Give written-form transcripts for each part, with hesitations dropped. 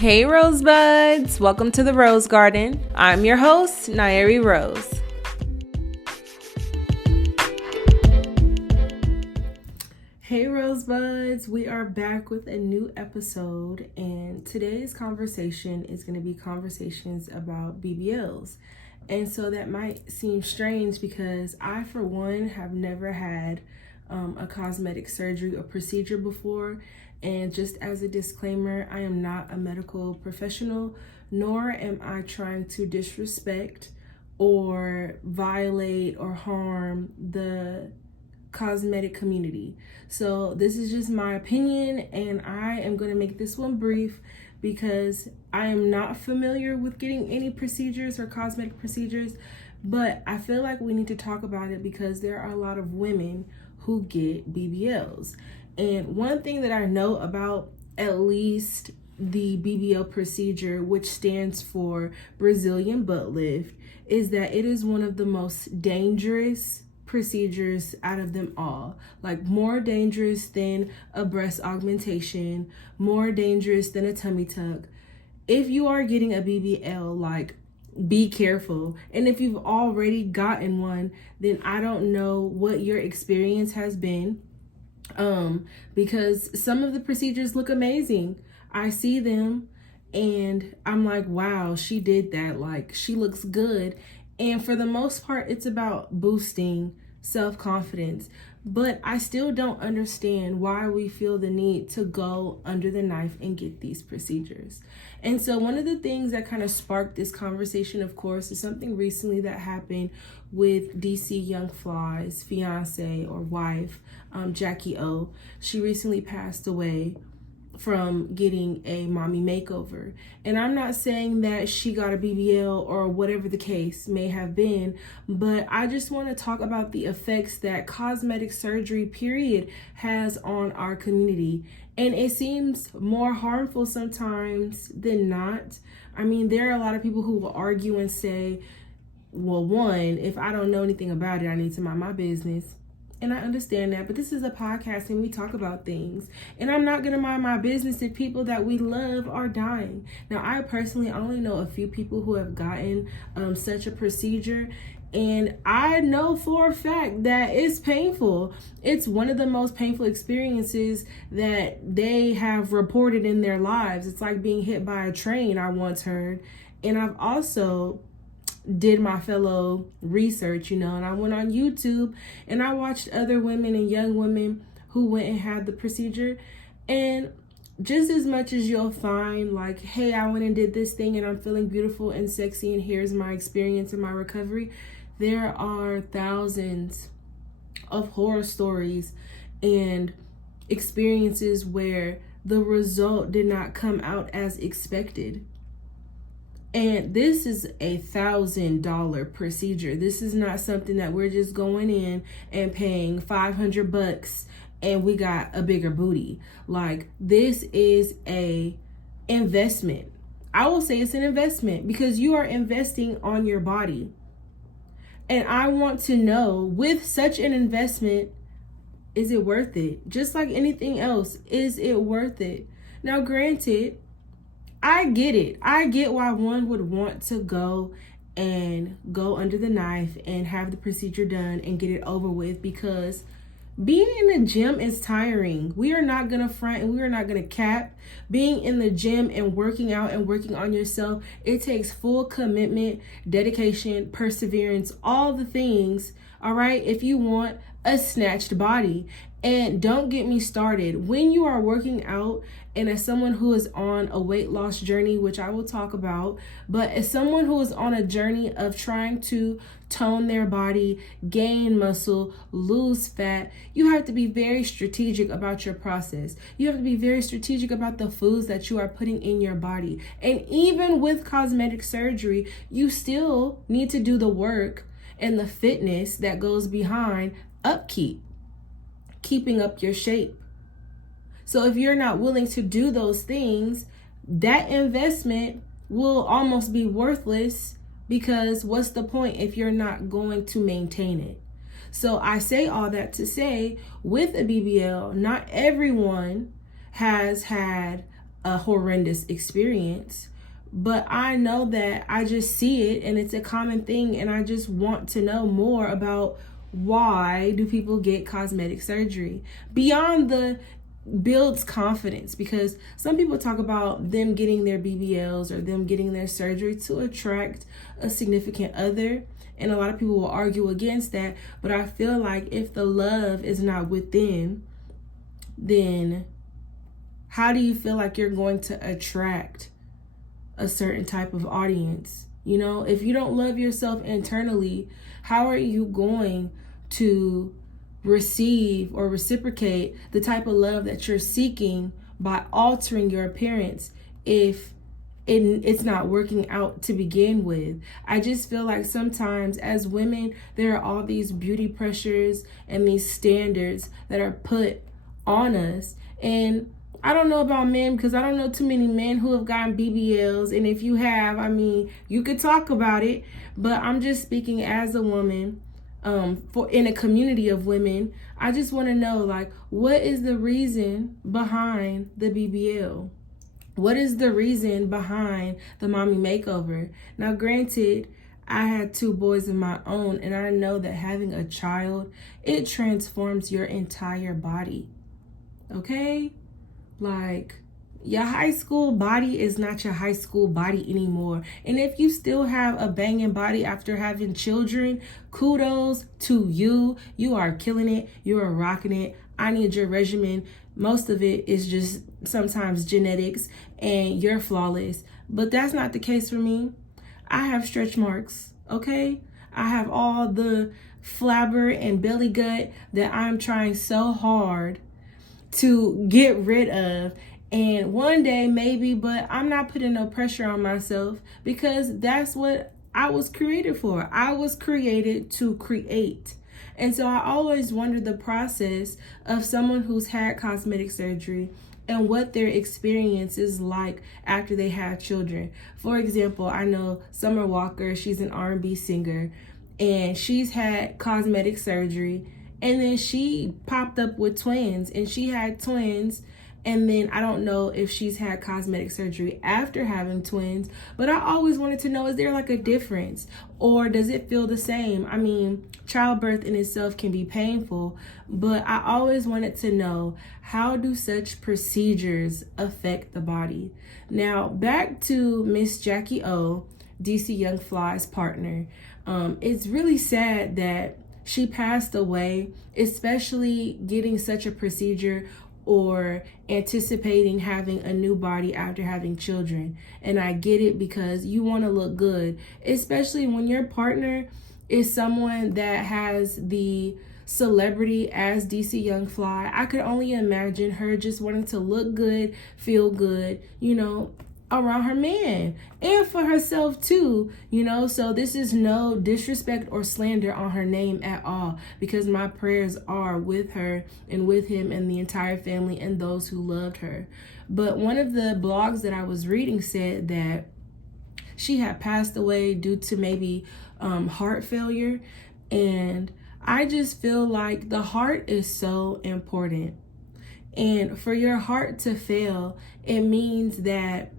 Hey Rosebuds, welcome to the Rose Garden. I'm your host, Nyeri Rose. Hey Rosebuds, we are back with a new episode, and today's conversation is going to be conversations about BBLs. And so that might seem strange because I, for one, have never had a cosmetic surgery or procedure before. And just as a disclaimer, I am not a medical professional, nor am I trying to disrespect or violate or harm the cosmetic community. So this is just my opinion, and I am going to make this one brief because I am not familiar with getting any procedures or cosmetic procedures, but I feel like we need to talk about it because there are a lot of women who get BBLs. And one thing that I know about at least the BBL procedure, which stands for Brazilian butt lift, is that it is one of the most dangerous procedures out of them all. Like more dangerous than a breast augmentation, more dangerous than a tummy tuck. If you are getting a BBL, like, be careful. And if you've already gotten one, then I don't know what your experience has been. Because some of the procedures look amazing. I see them and I'm like, wow, she did that. Like, she looks good. And for the most part, it's about boosting self-confidence. But I still don't understand why we feel the need to go under the knife and get these procedures. And so one of the things that kind of sparked this conversation, of course, is something recently that happened with DC Young Fly's fiance or wife, Jacky Oh. She recently passed away from getting a mommy makeover. And I'm not saying that she got a BBL or whatever the case may have been, but I just want to talk about the effects that cosmetic surgery, period, has on our community. And it seems more harmful sometimes than not. I mean, there are a lot of people who will argue and say, well, one, if I don't know anything about it, I need to mind my business. And I understand that, but this is a podcast and we talk about things. And I'm not going to mind my business if people that we love are dying. Now, I personally only know a few people who have gotten such a procedure. And I know for a fact that it's painful. It's one of the most painful experiences that they have reported in their lives. It's like being hit by a train, I once heard. And I've also did my fellow research, and I went on YouTube and I watched other women and young women who went and had the procedure. And just as much as you'll find like, hey, I went and did this thing and I'm feeling beautiful and sexy and here's my experience and my recovery, there are thousands of horror stories and experiences where the result did not come out as expected. And this is $1,000 procedure. This is not something that we're just going in and paying $500 and we got a bigger booty. Like, this is a investment. I will say it's an investment because you are investing on your body. And I want to know, with such an investment, is it worth it? Just like anything else, is it worth it? Now, granted, I get it. I get why one would want to go under the knife and have the procedure done and get it over with, because being in the gym is tiring. We are not going to front and we are not going to cap. Being in the gym and working out and working on yourself, it takes full commitment, dedication, perseverance, all the things, all right, if you want a snatched body. And don't get me started. When you are working out, and as someone who is on a weight loss journey, which I will talk about, but as someone who is on a journey of trying to tone their body, gain muscle, lose fat, you have to be very strategic about your process. You have to be very strategic about the foods that you are putting in your body. And even with cosmetic surgery, you still need to do the work and the fitness that goes behind upkeep, keeping up your shape. So if you're not willing to do those things, that investment will almost be worthless, because what's the point if you're not going to maintain it? So I say all that to say, with a BBL, not everyone has had a horrendous experience. But I know that I just see it and it's a common thing, and I just want to know more about why do people get cosmetic surgery beyond the builds confidence, because some people talk about them getting their BBLs or them getting their surgery to attract a significant other, and a lot of people will argue against that. But I feel like if the love is not within, then how do you feel like you're going to attract a certain type of audience? You know, if you don't love yourself internally, how are you going to receive or reciprocate the type of love that you're seeking by altering your appearance if it's not working out to begin with? I just feel like sometimes as women, there are all these beauty pressures and these standards that are put on us. And I don't know about men, because I don't know too many men who have gotten BBLs. And if you have, I mean, you could talk about it, but I'm just speaking as a woman. For in a community of women, I just want to know, like, what is the reason behind the BBL? What is the reason behind the mommy makeover? Now, granted, I had 2 boys of my own, and I know that having a child, it transforms your entire body. Okay? Like, your high school body is not your high school body anymore. And if you still have a banging body after having children, kudos to you. You are killing it. You are rocking it. I need your regimen. Most of it is just sometimes genetics, and you're flawless. But that's not the case for me. I have stretch marks, okay? I have all the flabber and belly gut that I'm trying so hard to get rid of. And one day maybe, but I'm not putting no pressure on myself, because that's what I was created for. I was created to create. And so I always wondered the process of someone who's had cosmetic surgery and what their experience is like after they have children. For example, I know Summer Walker, she's an R&B singer, and she's had cosmetic surgery, and then she popped up with twins, and she had twins. And then I don't know if she's had cosmetic surgery after having twins, but I always wanted to know, is there like a difference, or does it feel the same? I mean, childbirth in itself can be painful, but I always wanted to know, how do such procedures affect the body? Now, back to Miss Jacky Oh, DC Young Fly's partner. It's really sad that she passed away, especially getting such a procedure or anticipating having a new body after having children. And I get it, because you want to look good, especially when your partner is someone that has the celebrity as DC Young Fly. I could only imagine her just wanting to look good, feel good, you know, around her man, and for herself too, you know. So this is no disrespect or slander on her name at all, because my prayers are with her and with him and the entire family and those who loved her. But one of the blogs that I was reading said that she had passed away due to maybe heart failure. And I just feel like the heart is so important, and for your heart to fail, it means that,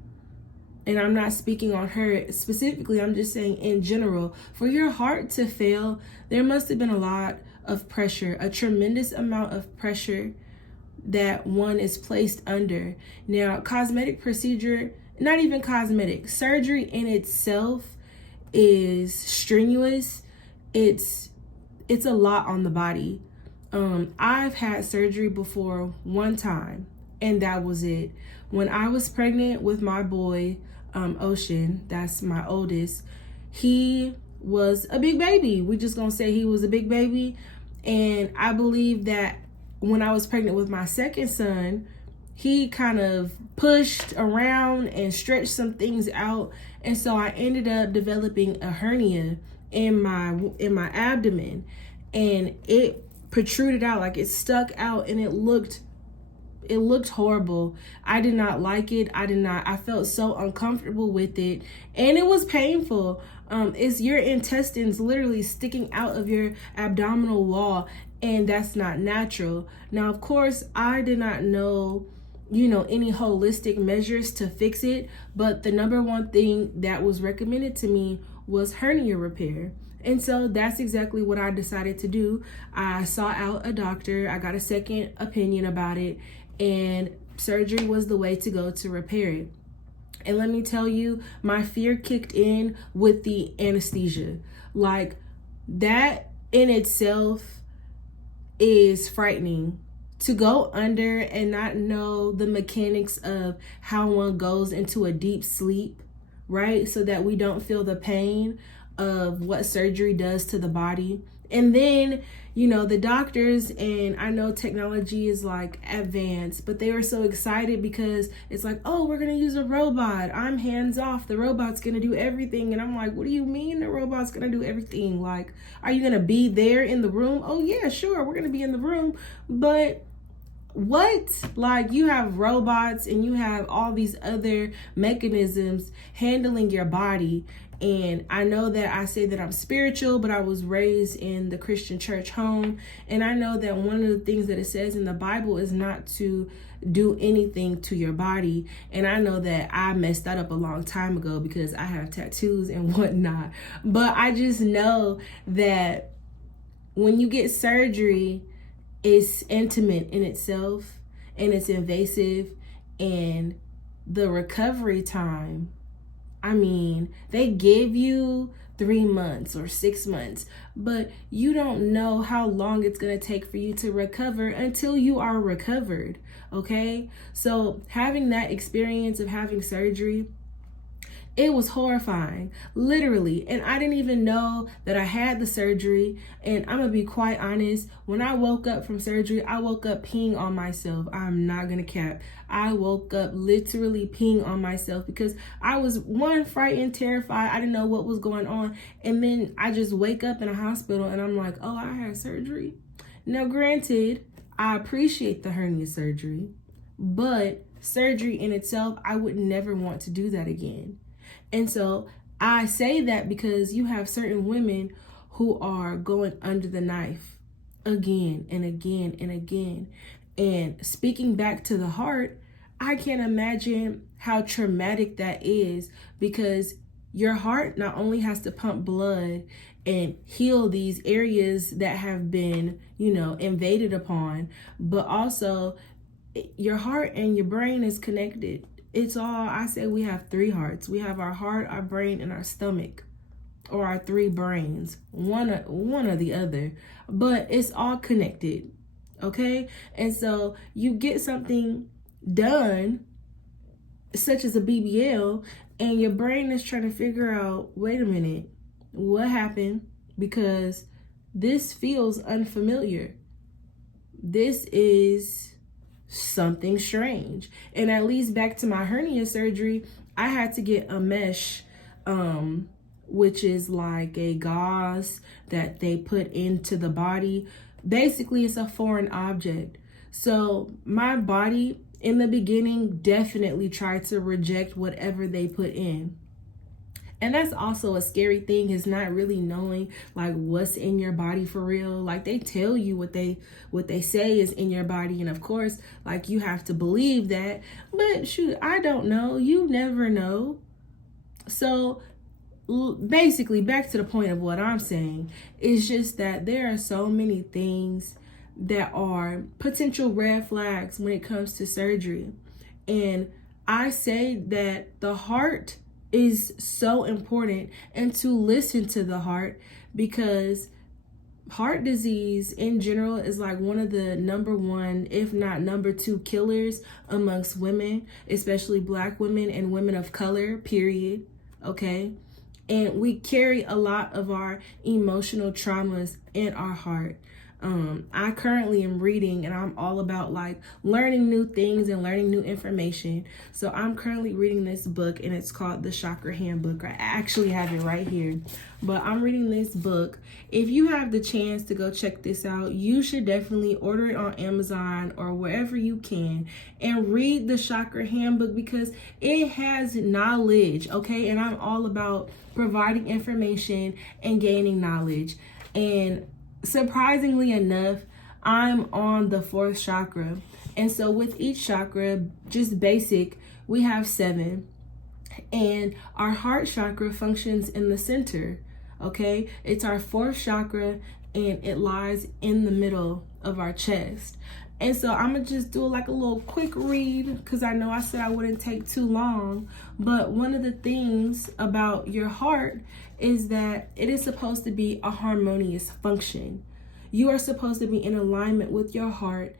and I'm not speaking on her specifically, I'm just saying in general, for your heart to fail, there must have been a lot of pressure, a tremendous amount of pressure that one is placed under. Now, cosmetic procedure, not even cosmetic, surgery in itself is strenuous. It's a lot on the body. I've had surgery before one time, and that was it. When I was pregnant with my boy, Ocean, that's my oldest, he was a big baby. We just gonna say he was a big baby. And I believe that when I was pregnant with my second son, he kind of pushed around and stretched some things out. And so I ended up developing a hernia in my abdomen, and it protruded out, like it stuck out, and it looked horrible. I did not like it. I felt so uncomfortable with it, and it was painful. It's your intestines literally sticking out of your abdominal wall, and that's not natural. Now, of course, I did not know any holistic measures to fix it, but the number one thing that was recommended to me was hernia repair. And so that's exactly what I decided to do. I sought out a doctor, I got a second opinion about it, and surgery was the way to go to repair it. And let me tell you, my fear kicked in with the anesthesia. Like, that in itself is frightening. To go under and not know the mechanics of how one goes into a deep sleep, right? So that we don't feel the pain of what surgery does to the body. And then, the doctors, and I know technology is like advanced, but they were so excited because it's like, oh, we're going to use a robot. I'm hands off. The robot's going to do everything. And I'm like, what do you mean the robot's going to do everything? Like, are you going to be there in the room? Oh, yeah, sure. We're going to be in the room. But what? Like, you have robots and you have all these other mechanisms handling your body. And I know that I say that I'm spiritual, but I was raised in the Christian church home. And I know that one of the things that it says in the Bible is not to do anything to your body. And I know that I messed that up a long time ago because I have tattoos and whatnot. But I just know that when you get surgery, it's intimate in itself and it's invasive, and the recovery time, I mean, they give you 3 months or 6 months, but you don't know how long it's going to take for you to recover until you are recovered. Okay. So having that experience of having surgery, it was horrifying, literally. And I didn't even know that I had the surgery. And I'm going to be quite honest. When I woke up from surgery, I woke up peeing on myself. I'm not going to cap. I woke up literally peeing on myself because I was, one, frightened, terrified. I didn't know what was going on. And then I just wake up in a hospital and I'm like, oh, I had surgery. Now, granted, I appreciate the hernia surgery, but surgery in itself, I would never want to do that again. And so I say that because you have certain women who are going under the knife again and again and again. And speaking back to the heart, I can't imagine how traumatic that is, because your heart not only has to pump blood and heal these areas that have been, invaded upon, but also your heart and your brain is connected. It's all, I say we have 3 hearts. We have our heart, our brain, and our stomach, or our 3 brains, one or the other, but it's all connected. Okay. And so you get something done, such as a BBL, and your brain is trying to figure out, wait a minute, what happened? Because this feels unfamiliar. This is something strange. And at least back to my hernia surgery, I had to get a mesh, which is like a gauze that they put into the body. Basically, it's a foreign object. So my body in the beginning definitely tried to reject whatever they put in. And that's also a scary thing, is not really knowing like what's in your body for real. Like, they tell you what they say is in your body, and of course, like, you have to believe that. But shoot, I don't know. You never know. So basically, back to the point of what I'm saying, is just that there are so many things that are potential red flags when it comes to surgery. And I say that the heart is so important, and to listen to the heart, because heart disease in general is like one of the number 1, if not number 2 killers amongst women, especially Black women and women of color, period. Okay. And we carry a lot of our emotional traumas in our heart. I currently am reading, and I'm all about like learning new things and learning new information. So I'm currently reading this book, and it's called The Chakra Handbook. I actually have it right here, but I'm reading this book. If you have the chance to go check this out, you should definitely order it on Amazon or wherever you can and read The Chakra Handbook, because it has knowledge. Okay. And I'm all about providing information and gaining knowledge. And surprisingly enough, I'm on the 4th chakra. And so with each chakra, just basic, we have 7. And our heart chakra functions in the center. Okay, it's our 4th chakra, and it lies in the middle of our chest. And so I'm gonna just do like a little quick read, because I know I said I wouldn't take too long. But one of the things about your heart is that it is supposed to be a harmonious function. You are supposed to be in alignment with your heart.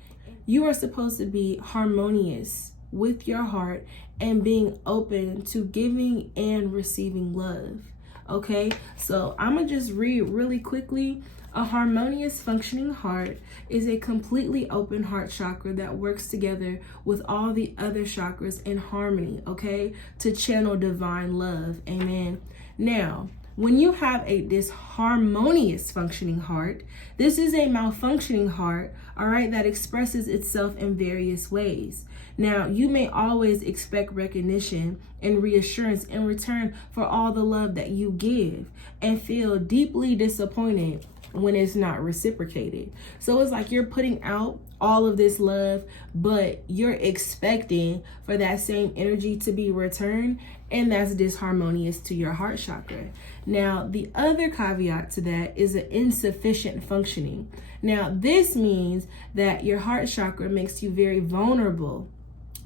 You are supposed to be harmonious with your heart and being open to giving and receiving love. Okay, so I'm gonna just read really quickly. A harmonious functioning heart is a completely open heart chakra that works together with all the other chakras in harmony, okay, to channel divine love. Amen. Now, when you have a disharmonious functioning heart, this is a malfunctioning heart, all right, that expresses itself in various ways. Now, you may always expect recognition and reassurance in return for all the love that you give, and feel deeply disappointed when it's not reciprocated. So it's like you're putting out all of this love, but you're expecting for that same energy to be returned, and that's disharmonious to your heart chakra. Now, the other caveat to that is an insufficient functioning. Now, this means that your heart chakra makes you very vulnerable,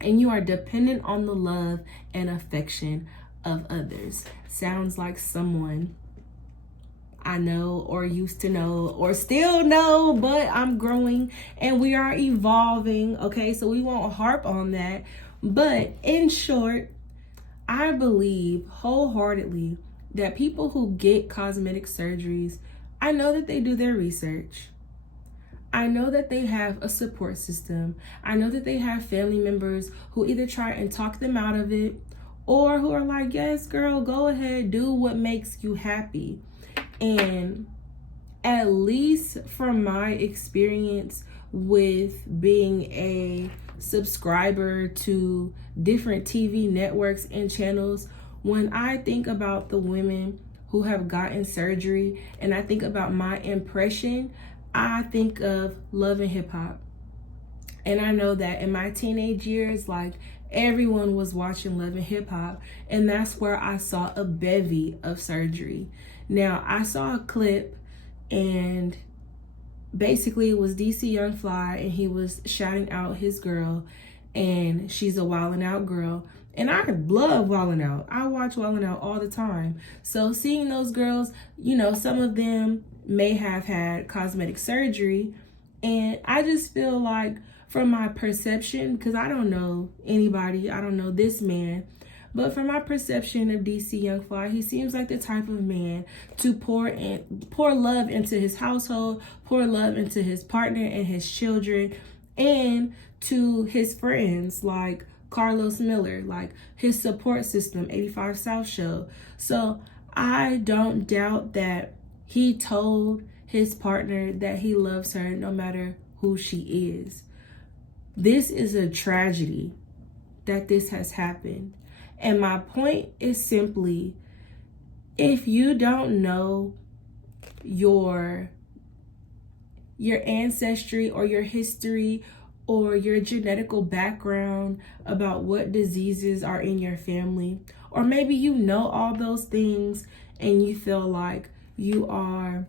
and you are dependent on the love and affection of others. Sounds like someone I know, or used to know, or still know, but I'm growing and we are evolving. Okay, so we won't harp on that. But in short, I believe wholeheartedly that people who get cosmetic surgeries, I know that they do their research. I know that they have a support system. I know that they have family members who either try and talk them out of it, or who are like, yes, girl, go ahead, do what makes you happy. And at least from my experience with being a subscriber to different TV networks and channels, when I think about the women who have gotten surgery and I think about my impression, I think of Love and Hip Hop. And I know that in my teenage years, like, everyone was watching Love and Hip Hop, and that's where I saw a bevy of surgery. Now, I saw a clip, and basically it was DC Young Fly, and he was shouting out his girl, and she's a Wildin' Out girl. And I love Wildin' Out. I watch Wildin' Out all the time. So seeing those girls, you know, some of them may have had cosmetic surgery, and I just feel like, from my perception, because I don't know anybody, I don't know this man, but from my perception of DC Young Fly, he seems like the type of man to pour love into his household, pour love into his partner and his children, and to his friends like Carlos Miller, like his support system, 85 South Show. So I don't doubt that he told his partner that he loves her no matter who she is. This is a tragedy that this has happened. And my point is simply, if you don't know your ancestry or your history or your genetical background about what diseases are in your family, or maybe you know all those things and you feel like you are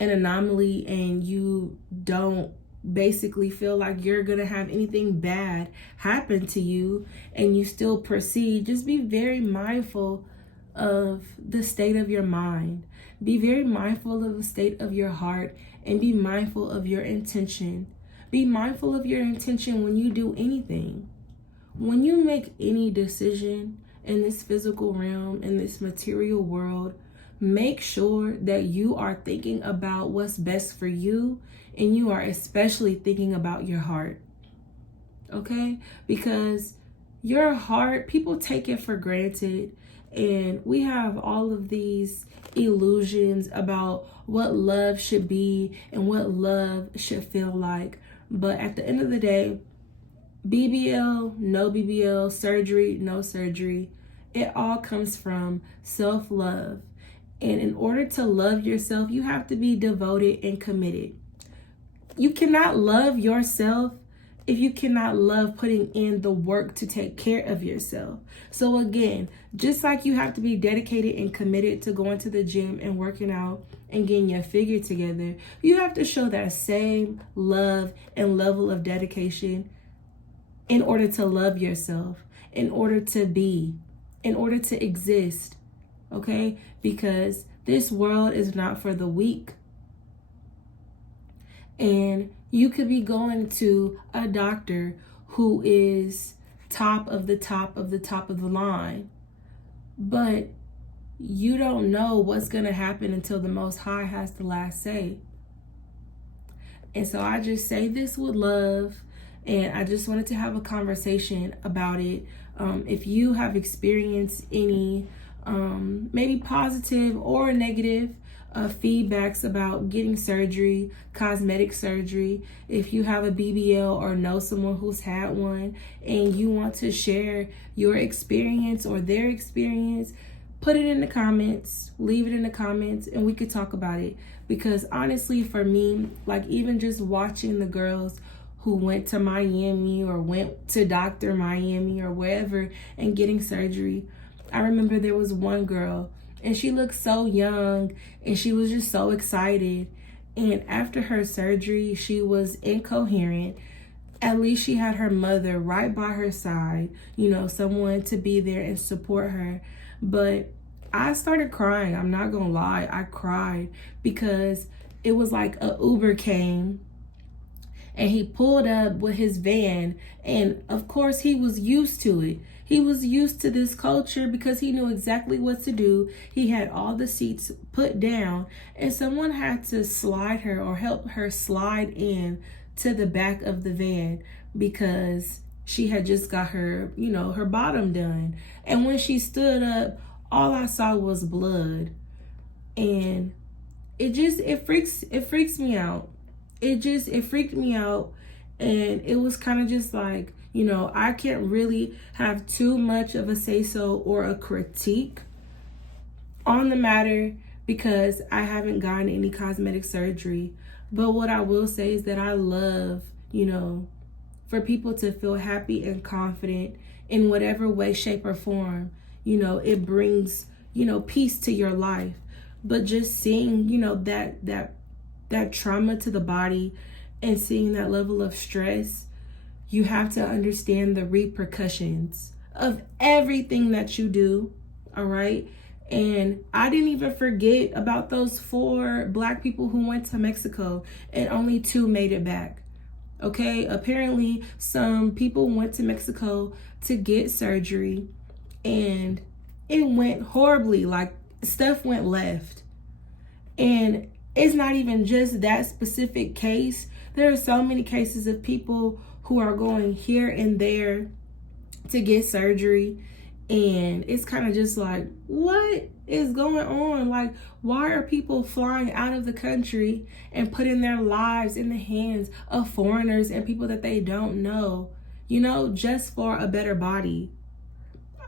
an anomaly and you don't basically feel like you're gonna have anything bad happen to you and you still proceed, just be very mindful of the state of your mind. Be very mindful of the state of your heart, and be mindful of your intention. Be mindful of your intention when you do anything. When you make any decision in this physical realm, in this material world, make sure that you are thinking about what's best for you, and you are especially thinking about your heart. Okay? Because your heart, people take it for granted, and we have all of these illusions about what love should be and what love should feel like. But at the end of the day, BBL, no BBL, surgery, no surgery, it all comes from self-love. And in order to love yourself, you have to be devoted and committed. You cannot love yourself if you cannot love putting in the work to take care of yourself? So again, just like you have to be dedicated and committed to going to the gym and working out and getting your figure together, you have to show that same love and level of dedication in order to love yourself, in order to be, in order to exist, okay? Because this world is not for the weak. And you could be going to a doctor who is top of the top of the top of the line, but you don't know what's going to happen until the Most High has the last say. And so I just say this with love, and I just wanted to have a conversation about it. If you have experienced any maybe positive or negative feedbacks about getting surgery, cosmetic surgery, if you have a BBL or know someone who's had one and you want to share your experience or their experience, put it in the comments, leave it in the comments, and we could talk about it. Because honestly, for me, like even just watching the girls who went to Miami or went to Dr. Miami or wherever and getting surgery, I remember there was one girl and she looked so young and she was just so excited. And after her surgery, she was incoherent. At least she had her mother right by her side, you know, someone to be there and support her. But I started crying. I'm not gonna lie. I cried because it was like a Uber came and he pulled up with his van. And of course he was used to it. He was used to this culture because he knew exactly what to do. He had all the seats put down and someone had to slide her or help her slide in to the back of the van because she had just got her, you know, her bottom done. And when she stood up, all I saw was blood. And it freaks me out. It freaked me out. And it was kind of just like, you know, I can't really have too much of a say-so or a critique on the matter because I haven't gotten any cosmetic surgery. But what I will say is that I love, you know, for people to feel happy and confident in whatever way, shape, or form. You know, it brings, you know, peace to your life. But just seeing, you know, that trauma to the body and seeing that level of stress, you have to understand the repercussions of everything that you do, all right? And I didn't even forget about those 4 Black people who went to Mexico and only 2 made it back, okay? Apparently, some people went to Mexico to get surgery and it went horribly, like stuff went left. And it's not even just that specific case. There are so many cases of people who are going here and there to get surgery. And it's kind of just like, what is going on? Like, why are people flying out of the country and putting their lives in the hands of foreigners and people that they don't know, you know, just for a better body?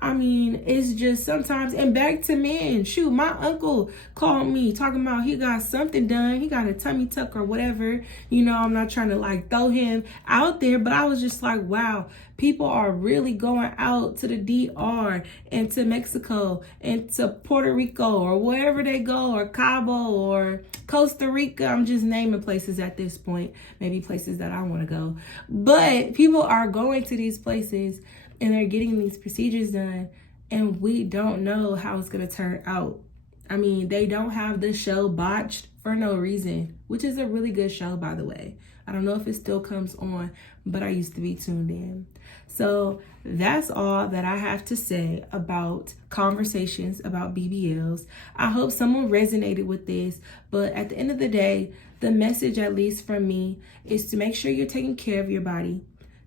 I mean, it's just sometimes, and back to men. Shoot, my uncle called me talking about he got something done. He got a tummy tuck or whatever. You know, I'm not trying to like throw him out there, but I was just like, wow, people are really going out to the DR and to Mexico and to Puerto Rico or wherever they go, or Cabo or Costa Rica. I'm just naming places at this point, maybe places that I want to go. But people are going to these places and they're getting these procedures done, and we don't know how it's going to turn out. I mean, they don't have the show Botched for no reason, which is a really good show, by the way. I don't know if it still comes on, but I used to be tuned in. So that's all that I have to say about conversations about BBLs. I hope someone resonated with this, but at the end of the day, the message, at least from me, is to make sure you're taking care of your body.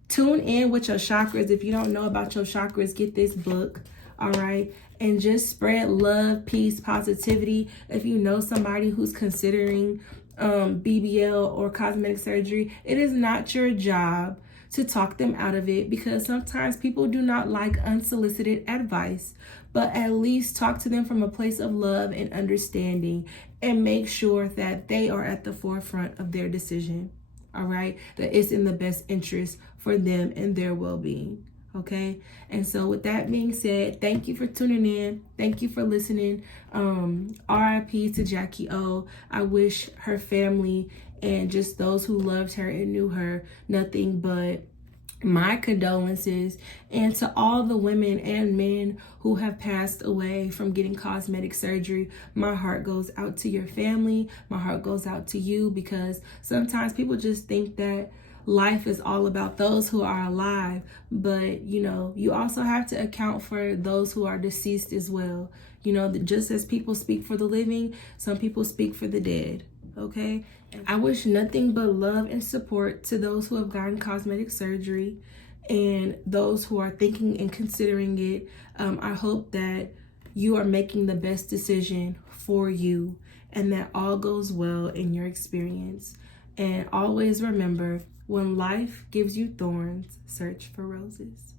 Tune in with your chakras. If you don't know about your chakras, get this book, all right? And just spread love, peace, positivity. If you know somebody who's considering BBL or cosmetic surgery, it is not your job to talk them out of it, because sometimes people do not like unsolicited advice. But at least talk to them from a place of love and understanding and make sure that they are at the forefront of their decision. all right? That it's in the best interest for them and their well-being, okay? And so with that being said, thank you for tuning in. Thank you for listening. RIP to Jacky Oh. I wish her family and just those who loved her and knew her nothing but my condolences. And to all the women and men who have passed away from getting cosmetic surgery, my heart goes out to your family. My heart goes out to you, because sometimes people just think that life is all about those who are alive, but you know, you also have to account for those who are deceased as well. You know, just as people speak for the living, some people speak for the dead, okay? I wish nothing but love and support to those who have gotten cosmetic surgery and those who are thinking and considering it. I hope that you are making the best decision for you and that all goes well in your experience. And always remember, when life gives you thorns, search for roses.